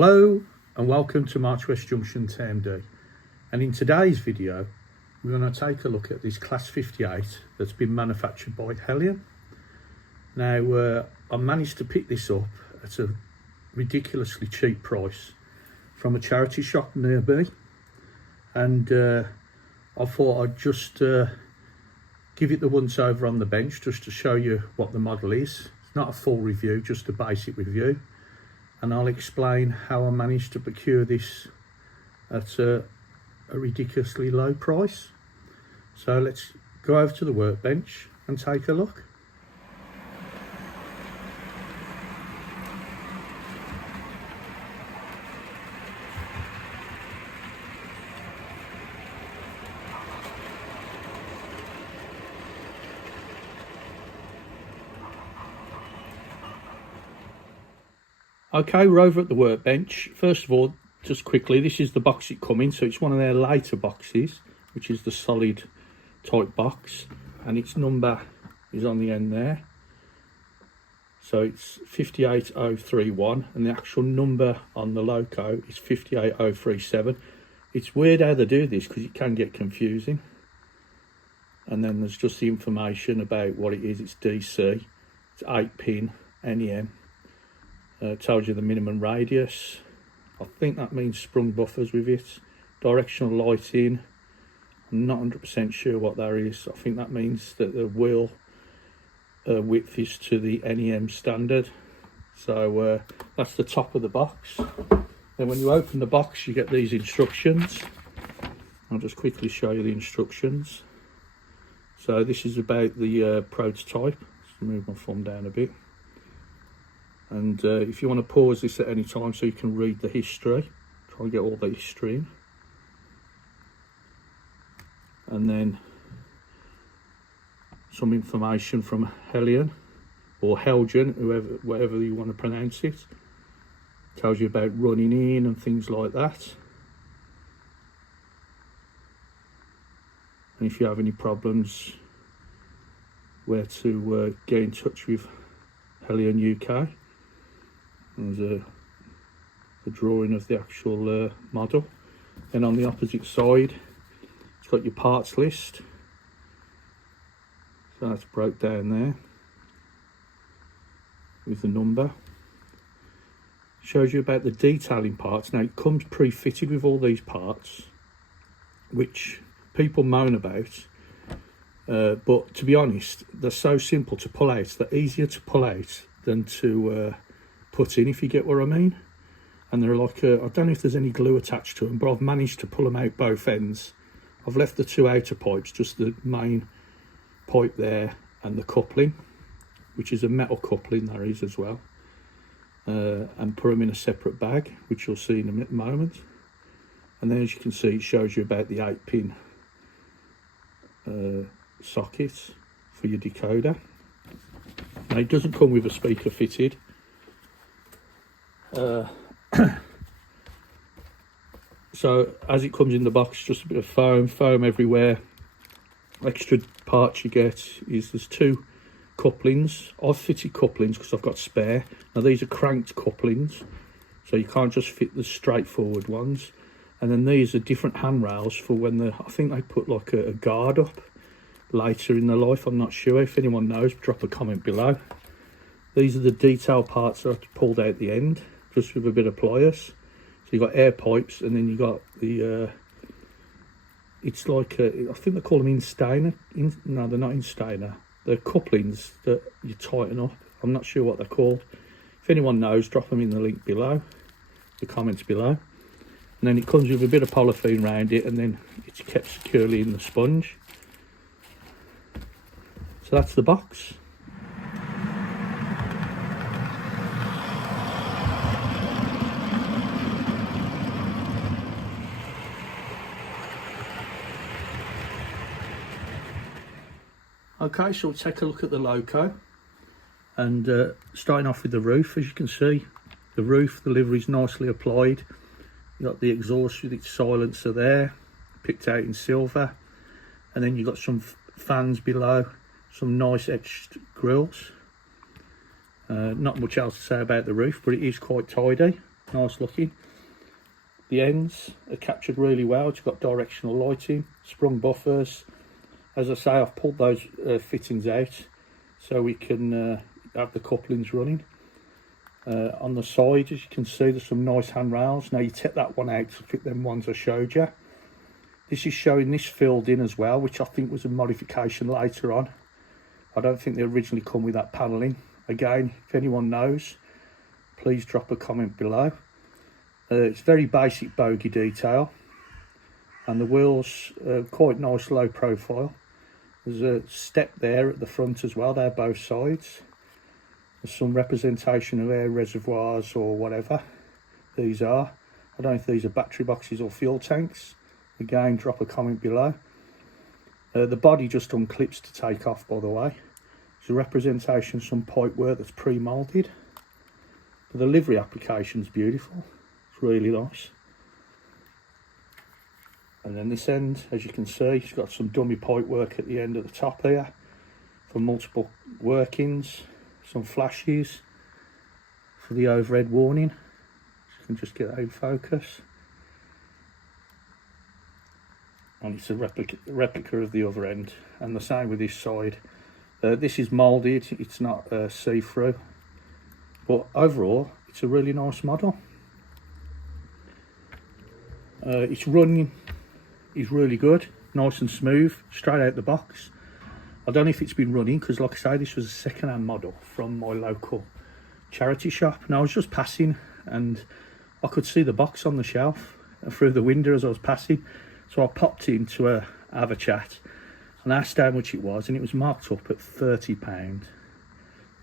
Hello and welcome to March West Junction TMD, and in today's video we're going to take a look at this Class 58 that's been manufactured by Heljan. Now I managed to pick this up at a ridiculously cheap price from a charity shop nearby, and I thought I'd just give it the once over on the bench just to show you what the model is. It's not a full review, just a basic review, and I'll explain how I managed to procure this at a ridiculously low price. So let's go over to the workbench and take a look. Okay, we're over at the workbench. First of all, just quickly, this is the box it comes in. So it's one of their later boxes, which is the solid type box, and its number is on the end there. So it's 58031, and the actual number on the loco is 58037. It's weird how they do this because it can get confusing. And then there's just the information about what it is. It's DC, it's 8-pin NEM. Tells you the minimum radius. I think that means sprung buffers with it. Directional lighting, I'm not 100% sure what that is. I think that means that the wheel width is to the NEM standard. So that's the top of the box. Then when you open the box you get these instructions. I'll just quickly show you the instructions. So this is about the prototype. Let's move my thumb down a bit. And if you want to pause this at any time so you can read the history, try and get all the history in. And then some information from Heljan, or Heljan, whatever you want to pronounce it. Tells you about running in and things like that. And if you have any problems, where to get in touch with Heljan UK. There's a drawing of the actual model. Then on the opposite side, it's got your parts list. So that's broke down there with the number. Shows you about the detailing parts. Now it comes pre-fitted with all these parts, which people moan about. But to be honest, they're so simple to pull out. They're easier to pull out than to put in, if you get what I mean. And they're like I don't know if there's any glue attached to them, but I've managed to pull them out both ends. I've left the two outer pipes, just the main pipe there and the coupling, which is a metal coupling there is as well, and put them in a separate bag, which you'll see in a moment. And then as you can see, it shows you about the 8-pin sockets for your decoder. Now it doesn't come with a speaker fitted. So as it comes in the box, just a bit of foam everywhere. Extra parts you get is there's two couplings. I've fitted couplings because I've got spare. Now these are cranked couplings, so you can't just fit the straightforward ones. And then these are different handrails for when I think they put like a guard up later in their life. I'm not sure. If anyone knows, drop a comment below. These are the detail parts that I pulled out the end, just with a bit of pliers. So you got air pipes, and then you got the it's like I think they call them instainer. No, they're not instainer. They're couplings that you tighten up. I'm not sure what they're called. If anyone knows, drop them in the link below, the comments below. And then it comes with a bit of polythene around it, and then it's kept securely in the sponge. So that's the box. Okay, so we'll take a look at the loco, and starting off with the roof. As you can see, the roof, the livery is nicely applied. You got the exhaust with its silencer there, picked out in silver, and then you've got some fans below, some nice etched grills. Not much else to say about the roof, but it is quite tidy. nice looking. The ends are captured really well. It's got directional lighting, sprung buffers. As I say, I've pulled those fittings out so we can have the couplings running. On the side, as you can see, there's some nice handrails. Now you take that one out to fit them ones I showed you. This is showing this filled in as well, which I think was a modification later on. I don't think they originally come with that panelling. Again, if anyone knows, please drop a comment below. It's very basic bogie detail, and the wheels are quite nice low profile. There's a step there at the front as well, they're both sides. There's some representation of air reservoirs or whatever these are. I don't know if these are battery boxes or fuel tanks. Again, drop a comment below. The body just unclips to take off, by the way. There's a representation of some pipe work that's pre-moulded. But the livery application's beautiful. It's really nice. And then this end, as you can see, it's got some dummy pipe work at the end at the top here for multiple workings, some flashes for the overhead warning. So you can just get that in focus. And it's a replica of the other end, and the same with this side. This is moulded, it's not see-through, but overall it's a really nice model. Its running is really good, nice and smooth, straight out the box. I don't know if it's been running, because like I say, this was a second-hand model from my local charity shop, and I was just passing and I could see the box on the shelf through the window as I was passing. So I popped in to have a chat and asked how much it was, and it was marked up at £30.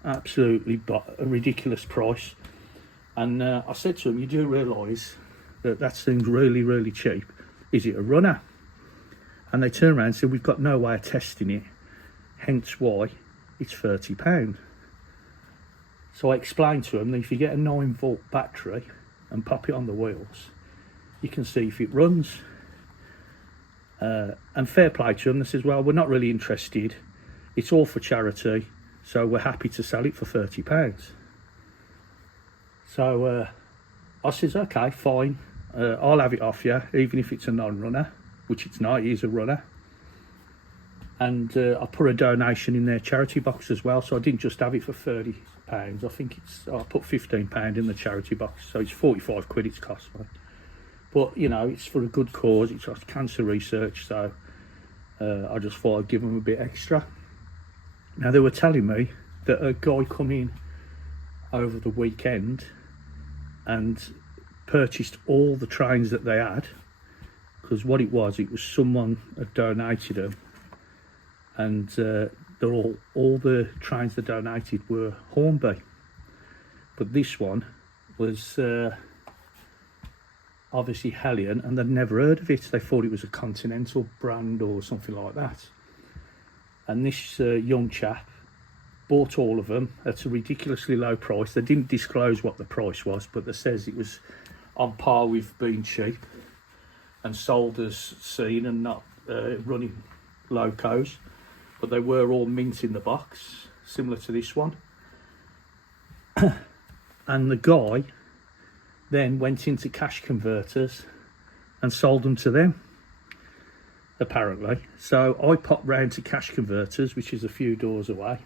Absolutely a ridiculous price. And I said to him, you do realise that seems really, really cheap. Is it a runner? And they turned around and said, we've got no way of testing it, hence why it's £30. So I explained to them that if you get a 9-volt battery and pop it on the wheels, you can see if it runs. And fair play to them, they says, well, we're not really interested, it's all for charity, so we're happy to sell it for £30. So I says, okay, fine, I'll have it off you, even if it's a non-runner, which it's not, it is a runner. And I put a donation in their charity box as well, so I didn't just have it for £30. I think I put £15 in the charity box, so it's 45 quid it's cost me. But, you know, it's for a good cause, it's like cancer research, so I just thought I'd give them a bit extra. Now, they were telling me that a guy come in over the weekend and purchased all the trains that they had, because what it was someone had donated them, and they're all the trains they donated were Hornby. But this one was... obviously Heljan, and they'd never heard of it. They thought it was a Continental brand or something like that. And this young chap bought all of them at a ridiculously low price. They didn't disclose what the price was, but they says it was on par with being cheap and sold as seen and not running locos. But they were all mint in the box, similar to this one. And the guy then went into cash converters and sold them to them, apparently. So I popped round to cash converters, which is a few doors away,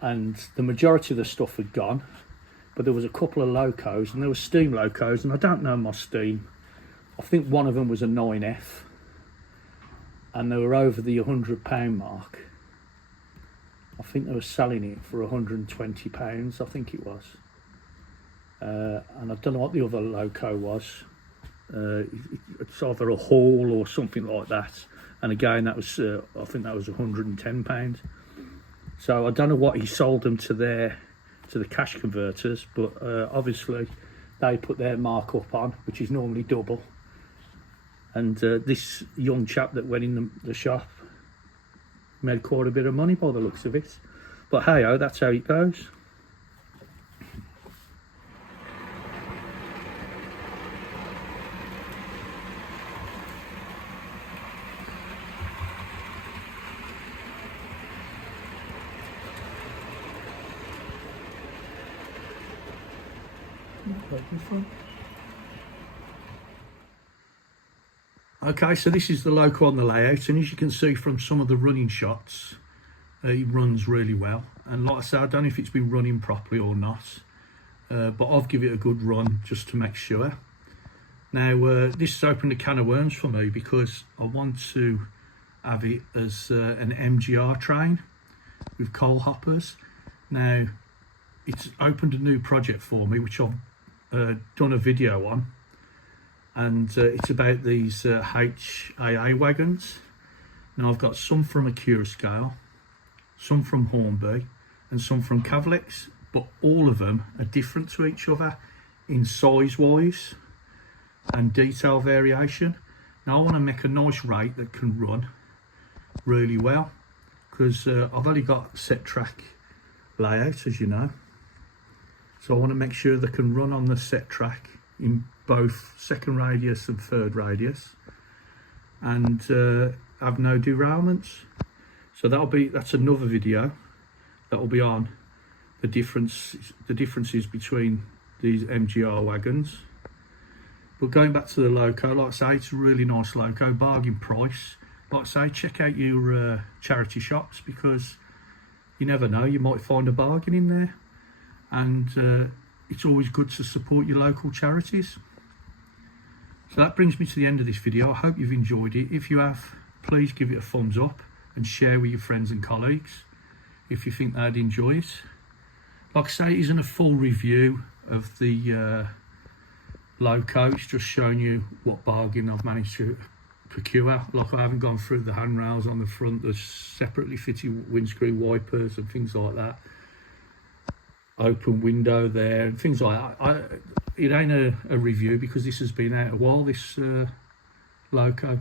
and the majority of the stuff had gone, but there was a couple of locos, and there were steam locos, and I don't know my steam. I think one of them was a 9F, and they were over the £100 mark. I think they were selling it for £120, I think it was. And I don't know what the other loco was. It's either a Hall or something like that. And again, that was I think that was £110. So I don't know what he sold them to the cash converters, but obviously they put their markup on, which is normally double. And this young chap that went in the shop made quite a bit of money by the looks of it. But hey-ho, that's how it goes. Okay, so this is the loco on the layout, and as you can see from some of the running shots, it runs really well. And like I said, I don't know if it's been running properly or not, but I've given it a good run just to make sure. Now this has opened a can of worms for me, because I want to have it as an MGR train with coal hoppers. Now it's opened a new project for me, which I've done a video on, and it's about these HAA wagons. Now I've got some from Accurascale, some from Hornby, and some from Cavlex, but all of them are different to each other in size wise and detail variation. Now I want to make a nice rate that can run really well, because I've only got set track layout, as you know, so I want to make sure they can run on the set track in both second radius and third radius, and have no derailments. So that's another video that will be on the differences between these MGR wagons. But going back to the loco, like I say, it's a really nice loco, bargain price. Like I say, check out your charity shops, because you never know, you might find a bargain in there, and it's always good to support your local charities. So that brings me to the end of this video. I hope you've enjoyed it. If you have, please give it a thumbs up and share with your friends and colleagues if you think they'd enjoy it. Like I say, it isn't a full review of the loco, it's just showing you what bargain I've managed to procure. Like, I haven't gone through the handrails on the front, there's separately fitted windscreen wipers and things like that, open window there and things like that. It ain't a review, because this has been out a while, this loco,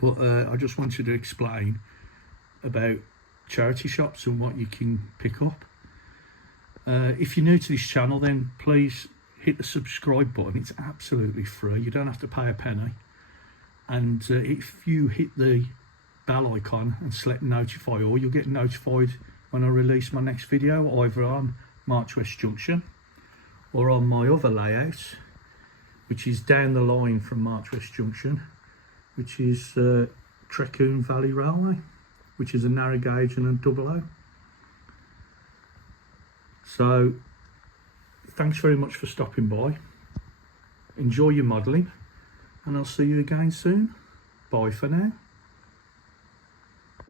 but I just wanted to explain about charity shops and what you can pick up. If you're new to this channel, then please hit the subscribe button. It's absolutely free, you don't have to pay a penny. And if you hit the bell icon and select notify all, you'll get notified when I release my next video, either on March West Junction or on my other layout, which is down the line from March West Junction, which is Trecune Valley Railway, which is a narrow gauge and a double O. So thanks very much for stopping by. Enjoy your modelling, and I'll see you again soon. Bye for now.